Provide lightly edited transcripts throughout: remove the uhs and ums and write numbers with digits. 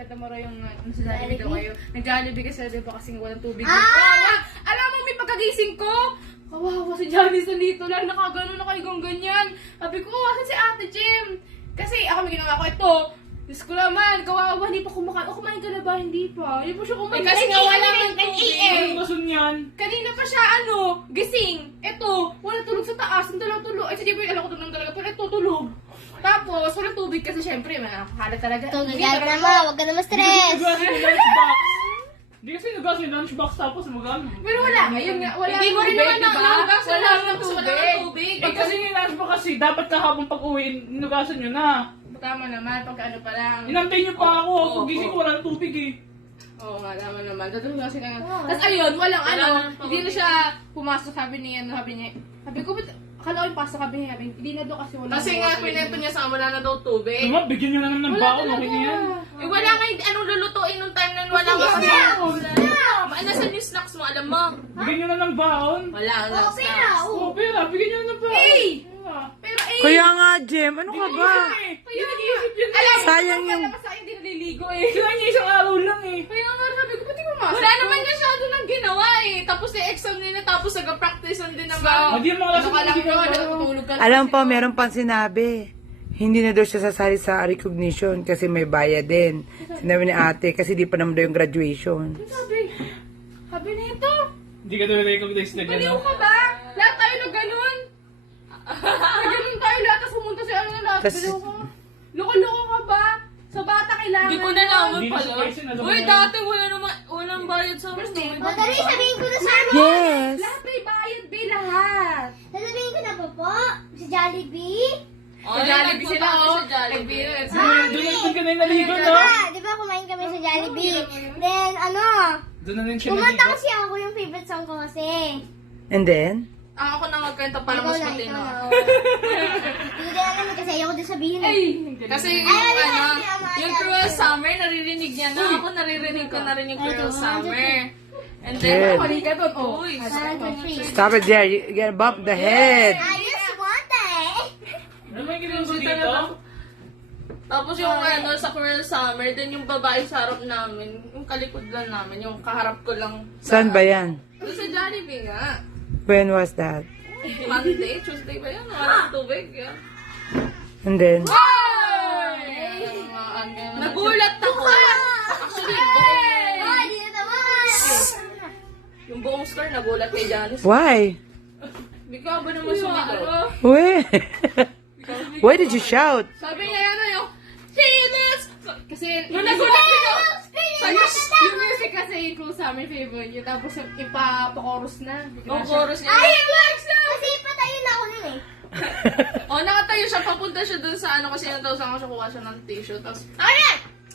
Katamara yung nasa Jollibee daw kayo. Nag-Jollibee kasi diba kasing walang tubig. Kawawa! Alam mo, may pagkagising ko! Kawawa si Janice nandito lang, nakagano na kayo ganyan. Sabi ko, asan si Ate Jim? Kasi ako may ginawa ko, ito. Diyos ko naman, kawawa, hindi pa kumakain. O, kumain ka na ba? Hindi pa. Hindi pa siya kumain. Kasi nga wala ng AM. Anong gusto niyan? Kanina pa siya, gising. Ito, wala tulog sa taas. Ang dalaw tulog. Ay, si Jim, alam ko tulog talaga. Pero ito, tulog. Tapos, walang tubig kasi syempre, makakala talaga. Ito, Hindi gagawin talaga. mo. Huwag ka na ma-stress. Hindi kasi nugasan yung lunchbox tapos magano. Pero wala, ngayon nga, wala. Hindi mo rin tubig, naman diba? nahugas, Wala wala nang tubig. Eh kasi yung lunchbox kasi dapat kahapon pag uwi, nugasan nyo na. Tama naman, pagka ano pa lang. Inantay nyo pa ako, Oo, pag gising ko walang tubig eh. Oo nga, tama naman. Tatulog kasi nga. Tapos ayun, walang hindi na siya pumasok, sabi niya. Sabi ko, ba't akala ko yung pasok, sabi niya, hindi na daw kasi wala. Kasi nga, pinento niya sa wala na daw tubig. Naman, bigyan nyo na naman ng baon, okay na yan. Eh, wala nga, anong lulutuin nung time na wala nga kasi. Nasaan yung snacks mo, alam mo? Bigyan nyo na ng baon. Wala nga Pera. snacks. Oo, pera, bigyan nyo na ng baon. Hey! Ah. Pero eh, Kaya nga, Jem, ano ka ba? kaya nag-iisip yun. Alam mo, Sayang yung- Sa akin, hindi naliligo eh. Sila niya isang araw lang eh. Kaya nga, sabi ko, ba't di pumasok? Wala naman masyado nang ginawa eh. Tapos yung exam nila, tapos nag-practice din naman. Hindi yung mga Ano ka lang yun, natutulog ka lang. Alam po, meron pang sinabi. Hindi na daw siya sasali sa recognition kasi may bayad din. Sinabi ni ate kasi di pa naman daw yung graduation. Sabi nito, Hindi ka daw recognize na baliw gano'n. ka ba? Lahat tayo na ganun. Ganun tayo lahat, tapos pumunta si ano na lahat. Tas- Baliw ka. Loko-loko ka ba? Sa bata kailangan. Hindi ko na naman Hindi na pala. surprise yun, alam mo Uy, yan. dati wala naman, walang bayad sa amin. Madali, sabihin ko na sa ano. Yes! Lahat may bayad, be, lahat. Sasabihin ko na po. Sa Jollibee. Ay, Jollibee nagpunta sila, kami oh. sa Jollibee. Doon ka na yung naligo, no? Di ba kumain kami sa Jollibee? Then, Doon na rin siya kumanta naligo. kasi ako yung favorite song ko kasi. And then? Ako na magkwento para Ikaw mas na, matino. ikaw na. Hindi ka naman kasi ayaw ko din sabihin. Ay, Kasi yung wala, ano, wala, yung wala. Cruel Summer, naririnig niya na. Ako naririnig ko na rin yung Cruel Summer. And then, Good. mali ka doon. Oh. uy, Parang good free. Stop it there. You gotta bump the head. I just want that. Ano ba yung ginawa ko dito? tapos yung ano, sa Cruel Summer, then yung babae sa harap namin, yung kalikod lang namin, yung kaharap ko lang. Saan ba yan? Doon sa Jollibee nga. When was that? Monday, Tuesday ba yun? Walang tubig. Yeah. And then? Nagulat ako. Actually, Oh, di na naman. yung buong store nagulat kay Janice. Why? Bigla ba naman sumigaw? Where? Why did you shout? Sabi niya yung, Janice! Kasi, Yung nagulat ko. yung music kasi yung Cruel Summer favorite niya. Tapos ipa-chorus na. Yung chorus niya. Ay, relax na. Kasi patayin na ako nun eh. Nakatayo siya, papunta siya dun sa ano kasi yung daw sa siya kuha siya ng tissue. Tapos,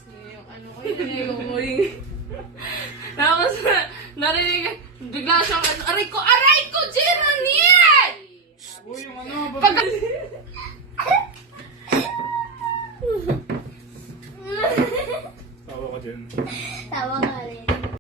yung ano ko yung tapos, narinig, bigla siyang, aray ko, Jira!